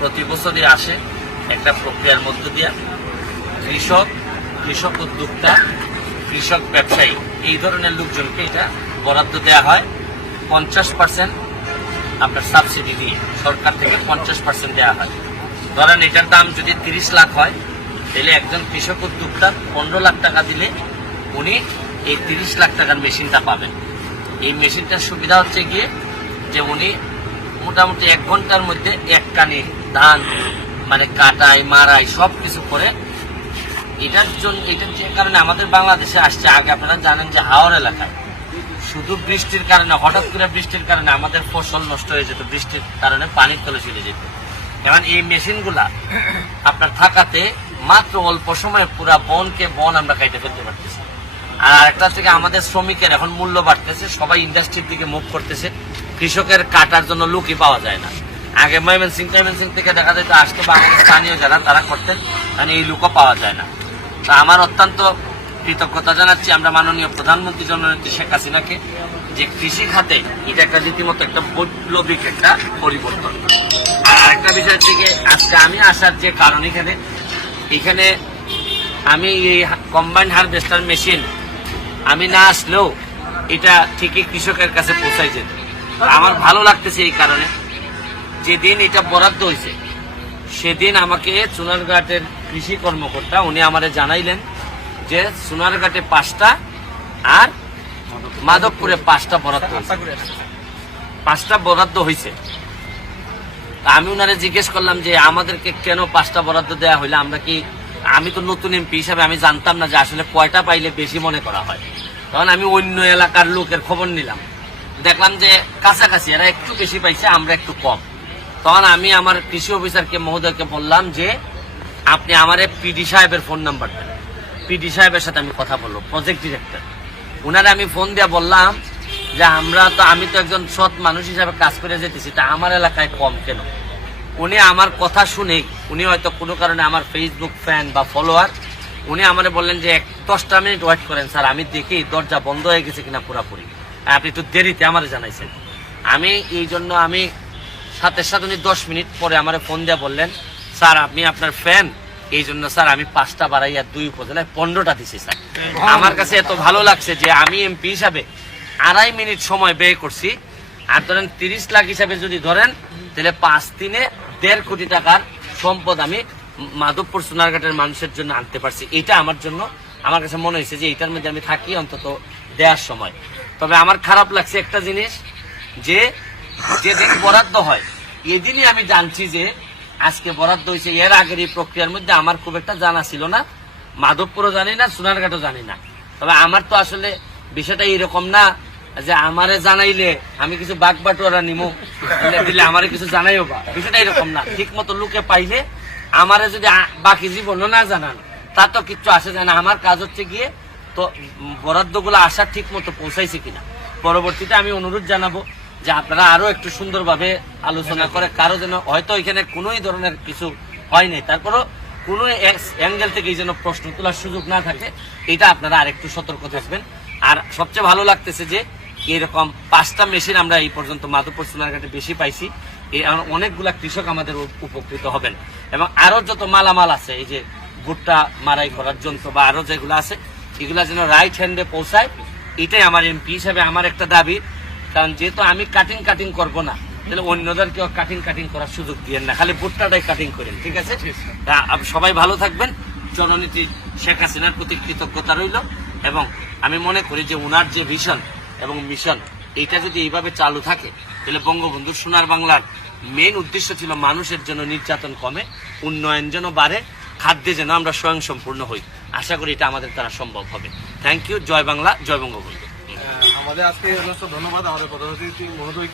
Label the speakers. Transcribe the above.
Speaker 1: প্রতি বছরই আসে একটা প্রক্রিয়ার মধ্য দিয়ে। কৃষক কৃষক উদ্যোক্তা, কৃষক ব্যবসায়ী, এই ধরনের লোকজনকে এটা বরাদ্দ দেওয়া হয়। পঞ্চাশ পার্সেন্ট আপনার সাবসিডি দিয়ে সরকার থেকে পঞ্চাশ পার্সেন্ট দেওয়া হয়। ধরেন এটার দাম যদি তিরিশ লাখ হয়, তাহলে একজন কৃষক উদ্যোক্তা পনেরো লাখ টাকা দিলে উনি এই তিরিশ লাখ টাকার মেশিনটা পাবেন। এই মেশিনটার সুবিধা হচ্ছে গিয়ে যে উনি মোটামুটি এক ঘণ্টার মধ্যে এক কানি ধান মানে কাটাই, মারাই সব কিছু করে এটার জন্য এটার যে কারণে আমাদের বাংলাদেশে আসছে। আগে আপনারা জানেন যে হাওর এলাকায় শুধু বৃষ্টির কারণে, হঠাৎ করে বৃষ্টির কারণে আমাদের ফসল নষ্ট হয়ে যেত, বৃষ্টির কারণে পানির তলে চলে যেত। এখন এই মেশিনগুলা আপনার থাকাতে মাত্র অল্প সময়ে পুরা বনকে বন আমরা কাইতে ফেলতে পারতেছি। আর একটা থেকে আমাদের শ্রমিকের এখন মূল্য বাড়তেছে, সবাই ইন্ডাস্ট্রির দিকে মুখ করতেছে। কৃষকের কাটার জন্য লোকই পাওয়া যায় না। আগে ময়মন সিং থেকে দেখা যেত আসতো বা স্থানীয় যারা, তারা করতেন মানে এই লোকও পাওয়া যায় না। তা আমার অত্যন্ত কৃতজ্ঞতা জানাচ্ছি। আমরা মাননীয় প্রধানমন্ত্রী জননেত্রী শেখ হাসিনাকে যে কৃষি খাতে এটা একটা রীতিমতো একটা বৈপ্লবিক একটা পরিবর্তন। আর আরেকটা বিষয় থেকে আজকে আমি আসার যে কারণ এখানে এখানে আমি এই কম্বাইন হারভেস্টার মেশিন আমি না আসলেও এটা ঠিকই কৃষকের কাছে পৌঁছাই যেত। আমার ভালো লাগতেছে এই কারণে। যেদিন এটা বরাদ্দ হয়েছে, সেদিন আমাকে সোনারঘাটের কৃষি কর্মকর্তা, উনি আমারে জানাইলেন যে সোনারঘাটে পাঁচটা আর মাধবপুরে পাঁচটা বরাদ্দ পাঁচটা বরাদ্দ হয়েছে। আমি ওনারে জিজ্ঞেস করলাম যে আমাদেরকে কেন পাঁচটা বরাদ্দ দেওয়া হইলে? আমরা কি, আমি তো নতুন এমপি হিসাবে আমি জানতাম না যে আসলে কয়টা পাইলে বেশি মনে করা হয়। তখন আমি অন্য এলাকার লোকের খবর নিলাম। দেখলাম যে কাছাকাছি, এরা একটু বেশি পাইছে, আমরা একটু কম। তখন আমি আমার কৃষি অফিসারকে, মহোদয়কে বললাম যে, আপনি আমার পিডি সাহেবের ফোন নাম্বার দেন। পিডি সাহেবের সাথে আমি কথা বলব প্রজেক্ট ডিরেক্টর ওনারে আমি ফোন দিয়ে বললাম যে, আমরা তো, আমি তো একজন সৎ মানুষ হিসাবে কাজ করে যেতেছি, তা আমার এলাকায় কম কেন? উনি আমার কথা শুনে, উনি হয়তো কোনো কারণে আমার ফেসবুক ফ্যান বা ফলোয়ার উনি আমারে বললেন যে, এক, দশটা মিনিট ওয়েট করেন স্যার, আমি দেখি দরজা বন্ধ হয়ে গেছে কিনা পুরাপুরি। আপনি একটু দেরিতে আমার জানাইছেন। আমি, এই জন্য আমি সাথে সাথে উনি দশ মিনিট পরে আমার ফোন দিয়ে বললেন স্যার আপনি আপনার ফ্যান এই জন্য স্যার আমি পাঁচটা বাড়াইয়া দুই উপজেলায় পনেরোটা দিছি স্যার। আমার কাছে এত ভালো লাগছে যে আমি এমপি হিসাবে আড়াই মিনিট সময় ব্যয় করছি। আর ধরেন তিরিশ লাখ হিসাবে যদি ধরেন তাহলে পাঁচ দিনে দেড় কোটি টাকার সম্পদ আমি মাধবপুর সোনারঘাটের মানুষের জন্য আনতে পারছি। এটা আমার জন্য আমার কাছে মনে হয়েছে যে এটার মধ্যে আমি থাকি অন্তত দেওয়ার সময়। তবে আমার খারাপ লাগছে একটা জিনিস যে যেদিন বরাদ্দ হয়। এদিনই আমি জানছি যে আজকে বরাদ্দ হয়েছে। এর আগের এই প্রক্রিয়ার মধ্যে আমার খুব একটা জানা ছিল না। মাধবপুরও জানি না, সোনারঘাটও জানি না। তবে আমার তো আসলে বিষয়টা এরকম না যে আমারে জানাইলে আমি কিছু বাঘ বাটোয়ারা নিমো, দিলে- আমারে কিছু জানাইও বা। বিষয়টা এরকম না। ঠিক মতো লোকে পাইলে আমারে যদি বাকি জীবনও না জানান, তা তো কিচ্ছু আসে যায় না। আমার কাজ হচ্ছে গিয়ে তো বরাদ্দগুলো আসার ঠিক মতো পৌঁছাইছে কিনা। পরবর্তীতে আমি অনুরোধ জানাব যে আপনারা আরও একটু সুন্দরভাবে আলোচনা করে, কারও যেন হয়তো এখানে কোনোই ধরনের কিছু হয়নি তারপরও কোনো অ্যাঙ্গেল থেকে এই যেন প্রশ্ন তোলার সুযোগ না থাকে, এটা আপনারা আরেকটু সতর্ক থাকবেন। আর সবচেয়ে ভালো লাগতেছে যে, এরকম পাঁচটা মেশিন আমরা এই পর্যন্ত মাধবপুর সোনারঘাটে বেশি পাইছি। অনেকগুলা কৃষক আমাদের উপকৃত হবেন। এবং আরও যত মালামাল আছে, এই যে ভুট্টা মারাই করার যন্ত্র বা আরও যেগুলো আছে, এগুলা যেন রাইট হ্যান্ডে পৌঁছায়, এটাই আমার এমপি হিসাবে আমার একটা দাবি। কারণ যেহেতু আমি কাটিং কাটিং করব না তাহলে অন্যদের কেউ কাটিং কাটিং করার সুযোগ দিয়েন না। খালি ভুট্টাটাই কাটিং করেন ঠিক আছে? সবাই ভালো থাকবেন। জননীতি শেখ হাসিনার প্রতি কৃতজ্ঞতা রইল এবং আমি মনে করি যে ওনার যে ভিশন এবং মিশন এটা যদি এইভাবে চালু থাকে তাহলে বঙ্গবন্ধুর সোনার বাংলার মেন উদ্দেশ্য ছিল মানুষের জন্য নির্যাতন কমে উন্নয়ন যেন বাড়ে খাদ্যে যেন আমরা স্বয়ংসম্পূর্ণ হই। আশা করি এটা আমাদের দ্বারা সম্ভব হবে। থ্যাংক ইউ জয় বাংলা জয় বঙ্গবন্ধু।
Speaker 2: আমাদের আজকে ধন্যবাদ। আমাদের প্রধানমন্ত্রী মহোদয়